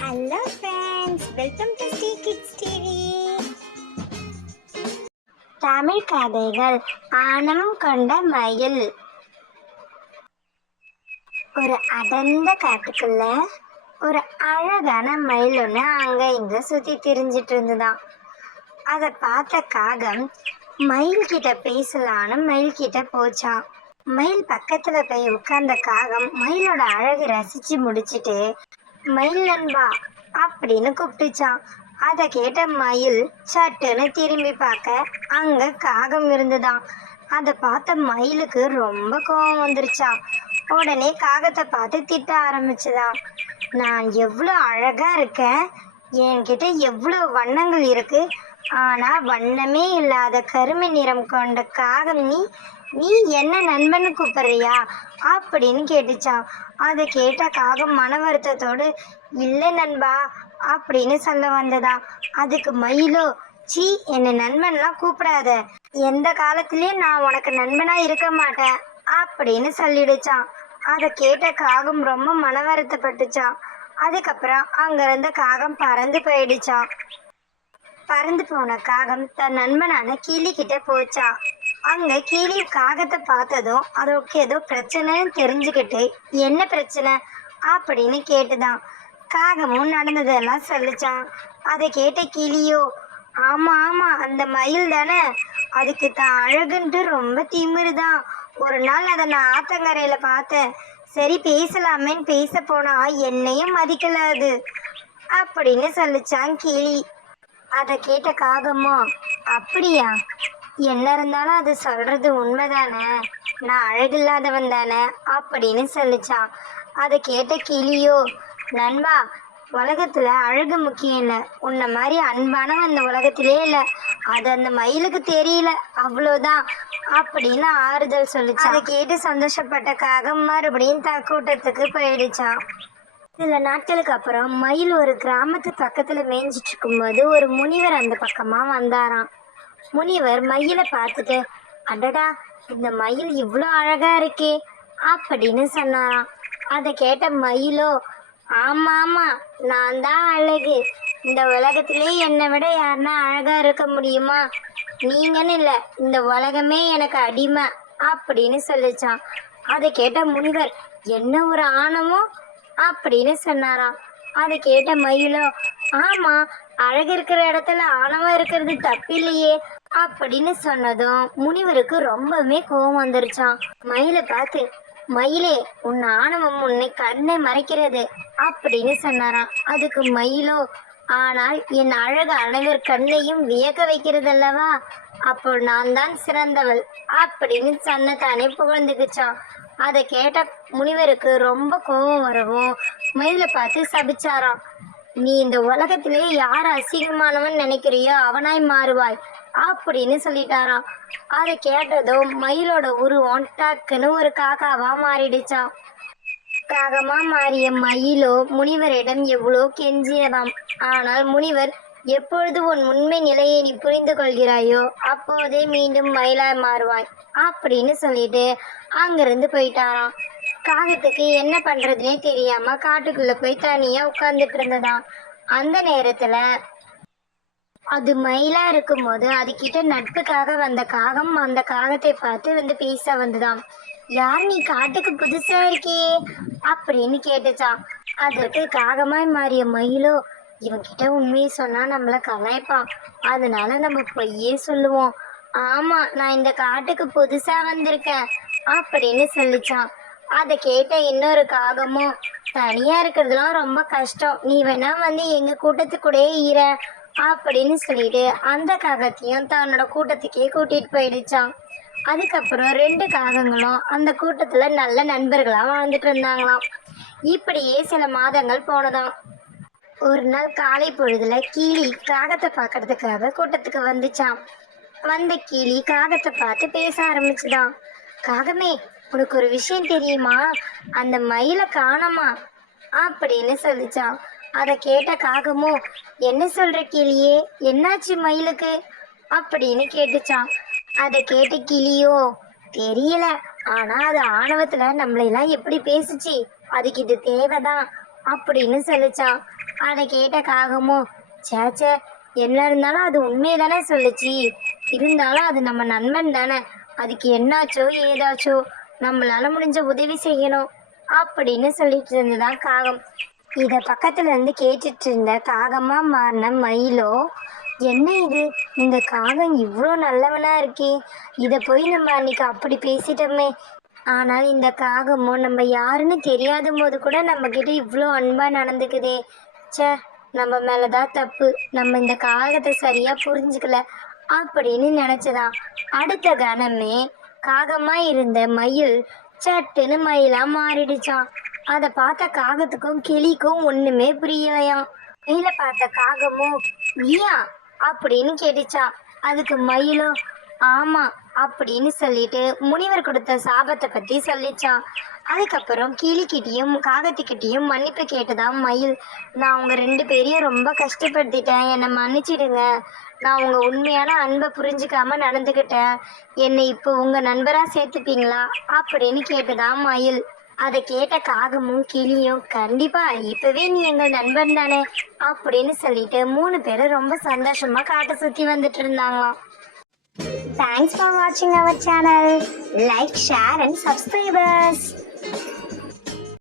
Hello friends, welcome to Sri kids TV. Tamil கதைகள். ஆணவம் கொண்ட மயில். ஒரு அடர்ந்த காட்டுக்குள்ள ஒரு அழகான மயில் ஒன்று அங்க இங்க சுத்தி திரிஞ்சிட்டு இருந்துதான். அதை பார்த்த காகம் மயில் கிட்ட பேசலான்னு மயில் கிட்ட போச்சான். மயில் பக்கத்துல போய் உட்கார்ந்த காகம் மயிலோட அழகு ரசிச்சு முடிச்சிட்டு, மயில் நண்பா அப்படின்னு கூப்பிட்டுச்சான். அதை கேட்ட மயில் சட்டுன்னு திரும்பி பார்க்க அங்க காகம் இருந்துதான். அதை பார்த்த மயிலுக்கு ரொம்ப கோபம் வந்துருச்சான். உடனே காகத்தை பார்த்து திட்ட ஆரம்பிச்சுதான். நான் எவ்வளோ அழகா இருக்கேன், என்கிட்ட எவ்வளோ வண்ணங்கள் இருக்கு, ஆனா வண்ணமே இல்லாத கருமை நிறம் கொண்ட காகம் நீ நீ என்ன நண்பன்னு கூப்பிடுறியா அப்படின்னு கேட்டுச்சான். அதை கேட்ட காகம் மன வருத்தத்தோடு இல்லை நண்பா அப்படின்னு சொல்ல வந்ததா. அதுக்கு மயிலோ, சீ, என்ன நண்பன்லாம் கூப்பிடாத, எந்த காலத்திலயும் நான் உனக்கு நண்பனா இருக்க மாட்டேன் அப்படின்னு சொல்லிடுச்சான். அதை கேட்ட காகம் ரொம்ப மன வருத்தப்பட்டுச்சான். அதுக்கப்புறம் அங்க இருந்த காகம் பறந்து போயிடுச்சான். பறந்து போன காகம் தன் நண்பனான கிளி கிட்ட போச்சான். அங்க கிளி காகத்தை பார்த்ததும் அதோக்கு ஏதோ பிரச்சனைன்னு தெரிஞ்சுக்கிட்டு, என்ன பிரச்சனை அப்படின்னு கேட்டுதான். காகமும் நடந்ததெல்லாம் சொல்லிச்சான். அதை கேட்ட கிளியோ, ஆமா ஆமா, அந்த மயில் தானே, அதுக்கு தான் அழகுன்ட்டு ரொம்ப திமிருதான். ஒரு நாள் அதை நான் ஆத்தங்கரையில பார்த்தேன், சரி பேசலாமேன்னு பேச போனா என்னையும் மதிக்கல அது அப்படின்னு சொல்லிச்சான் கிளி. அதை கேட்ட காகமோ, அப்படியா, என்ன இருந்தாலும் அது சொல்றது உண்மைதானே, நான் அழகில்லாதவன் தானே அப்படின்னு சொல்லிச்சான். அதை கேட்ட கிளியோ, நண்பா, உலகத்துல அழகு முக்கியம் இல்லை, உன்னை மாதிரி அன்பானவன் அந்த உலகத்திலே இல்லை, அது அந்த மயிலுக்கு தெரியல, அவ்வளோதான் அப்படின்னு ஆறுதல் சொல்லிச்சான். அதை கேட்டு சந்தோஷப்பட்ட காகம் மறுபடியும் கூட்டத்துக்கு போயிடுச்சான். சில நாட்களுக்கு அப்புறம் மயில் ஒரு கிராமத்து பக்கத்துல மேய்ஞ்சிட்டு இருக்கும்போது ஒரு முனிவர் அந்த பக்கமா வந்தாராம். முனிவர் மயிலை பார்த்துட்டு, அடடா, இந்த மயில் இவ்வளோ அழகா இருக்கே அப்படின்னு சொன்னாராம். அதை கேட்ட மயிலோ, ஆமா ஆமா, நான் தான் அழகு, இந்த உலகத்திலே என்னை விட யாருன்னா அழகா இருக்க முடியுமா, நீங்கன்னு இல்லை, இந்த உலகமே எனக்கு அடிமை அப்படின்னு சொல்லிச்சான். அதை கேட்ட முனிவர், என்ன ஒரு ஆணவம் அப்படின்னு சொன்னாராம். அதை கேட்ட மயிலோ, ஆமா, அழகு இருக்கிற இடத்துல ஆணவம் இருக்கிறது தப்பில்லையே அப்படின்னு சொன்னதும் முனிவருக்கு ரொம்பவுமே கோபம் வந்துருச்சான். மயிலை பார்த்து, மயிலே, உன் ஆணவம் உன்னை கண்ணை மறைக்கிறது அப்படின்னு சொன்னாராம். அதுக்கு மயிலோ, ஆனால் என் அழகு அனைவர் கண்ணையும் வியக்க வைக்கிறது அல்லவா, அப்போ நான் தான் சிறந்தவள் அப்படின்னு தன்னைத்தானே புகழ்ந்துக்குச்சான். அதை கேட்ட முனிவருக்கு ரொம்ப கோபம் வரவும் மயிலை பார்த்து சபிச்சாராம். நீ இந்த உலகத்திலே யார் அசிங்கமானவன் நினைக்கிறியோ அவனாய் மாறுவாய் அப்படின்னு சொல்லிட்டாராம். அதை கேட்டதும் மயிலோட உருவம் டக்குன்னு ஒரு காக்காவா மாறிடுச்சான். காகமா மாறிய மயிலோ முனிவரிடம் எவ்வளோ கெஞ்சியதாம். ஆனால் முனிவர், எப்பொழுது உன் உண்மை நிலையை நீ புரிந்து கொள்கிறாயோ அப்போதே மீண்டும் மயிலாய் மாறுவாய் அப்படின்னு சொல்லிட்டு அங்கிருந்து போயிட்டாராம். காகத்துக்கு என்ன பண்றதுனே தெரியாம காட்டுக்குள்ள போய் தனியா உட்கார்ந்துட்டு இருந்ததாம். அந்த நேரத்துல அது மயிலா இருக்கும்போது அதுகிட்ட நட்புக்காக வந்த காகம் அந்த காகத்தை பார்த்து பேச வந்துதான். யார் நீ, காட்டுக்கு புதுசா இருக்கியே அப்படின்னு கேட்டுச்சான். அதற்கு காகமாய் மாறிய மயிலோ, இவன்கிட்ட உண்மையை சொன்னா நம்மளை கலாய்ப்பான், அதனால நம்ம பொய்யே சொல்லுவோம், ஆமா, நான் இந்த காட்டுக்கு புதுசா வந்திருக்கேன் அப்படின்னு சொல்லிச்சான். அதை கேட்ட இன்னொரு காகமும், தனியா இருக்கிறதுலாம் ரொம்ப கஷ்டம், நீ வேணா எங்க கூட்டத்துக்கூடயே இர அப்படின்னு சொல்லிட்டு அந்த காகத்தையும் தன்னோட கூட்டத்துக்கே கூட்டிட்டு போயிடுச்சான். அதுக்கப்புறம் ரெண்டு காகங்களும் அந்த கூட்டத்துல நல்ல நண்பர்களா வாழ்ந்துட்டு இருந்தாங்களாம். இப்படியே சில மாதங்கள் போனதாம். ஒரு நாள் காலை பொழுதுல கிளி காகத்தை பார்க்கறதுக்காக கூட்டத்துக்கு வந்துச்சான். வந்த கிளி காகத்தை பார்த்து பேச ஆரம்பிச்சுதான். காகமே, உனக்கு ஒரு விஷயம் தெரியுமா, அந்த மயிலை காணோமா அப்படின்னு சொல்லிச்சான். அதை கேட்ட காகமும், என்ன சொல்ற கிளியே, என்னாச்சு மயிலுக்கு அப்படின்னு கேட்டுச்சான். அதை கேட்ட கிளியோ, தெரியல, ஆனா அது ஆணவத்துல நம்மளெல்லாம் எப்படி பேசுச்சு, அதுக்கு இது தேவைதான் அப்படின்னு சொல்லிச்சான். அதை கேட்ட காகமும், சேச்சே, என்ன இருந்தாலும் அது உண்மையை தானே சொல்லுச்சு, இருந்தாலும் அது நம்ம நண்பன் தானே, அதுக்கு என்னாச்சோ ஏதாச்சோ நம்மளால முடிஞ்ச உதவி செய்யணும் அப்படின்னு சொல்லிட்டு இருந்ததான் காகம். இத பக்கத்துல இருந்து கேட்டுட்டு இருந்த காகமா மாறின மயிலோ, என்ன இது, இந்த காகம் இவ்வளோ நல்லவனா இருக்கே, இதை போய் நம்ம அன்னைக்கு அப்படி பேசிட்டோமே, ஆனால் இந்த காகமும் நம்ம யாருன்னு தெரியாத போது கூட நம்ம கிட்ட இவ்வளோ அன்பா நடந்துக்குதே, ச்சே, நம்ம மேலதான் தப்பு, நம்ம இந்த காகத்தை சரியா புரிஞ்சுக்கல அப்படின்னு நினைச்சதான். அடுத்த கணமே காகமா இருந்த மயில் சட்டுன்னு மயிலா மாறிடுச்சான். அதை பார்த்த காகத்துக்கும் கிளிக்கும் ஒண்ணுமே புரியலையாம். மயில பார்த்த காகமும் நீயா அப்படின்னு கேட்டுச்சான். அதுக்கு மயிலும் ஆமா அப்படின்னு சொல்லிட்டு முனிவர் கொடுத்த சாபத்தை பத்தி சொல்லிச்சான். அதுக்கப்புறம் கிளிக்கிட்டையும் காகத்துக்கிட்டையும் மன்னிப்பு கேட்டுதான் மயில், நான் உங்க 2 பேரையும் ரொம்ப கஷ்டப்படுத்திட்டேன், என்னை மன்னிச்சிடுங்க, நான் உங்க உண்மையான அன்பை புரிஞ்சுக்காம நடந்துக்கிட்டேன், என்னை இப்போ உங்க நண்பரா சேர்த்துப்பீங்களா அப்படின்னு கேட்டுதான் மயில். அதை கேட்ட காகமும் கிளியும், கண்டிப்பா இப்பவே நீ எங்கள் நண்பன் தானே அப்படின்னு சொல்லிட்டு 3 பேரும் ரொம்ப சந்தோஷமா காட்டை சுத்தி வந்துட்டு இருந்தாங்களாம். Thanks for watching our channel. Like, share and subscribe us.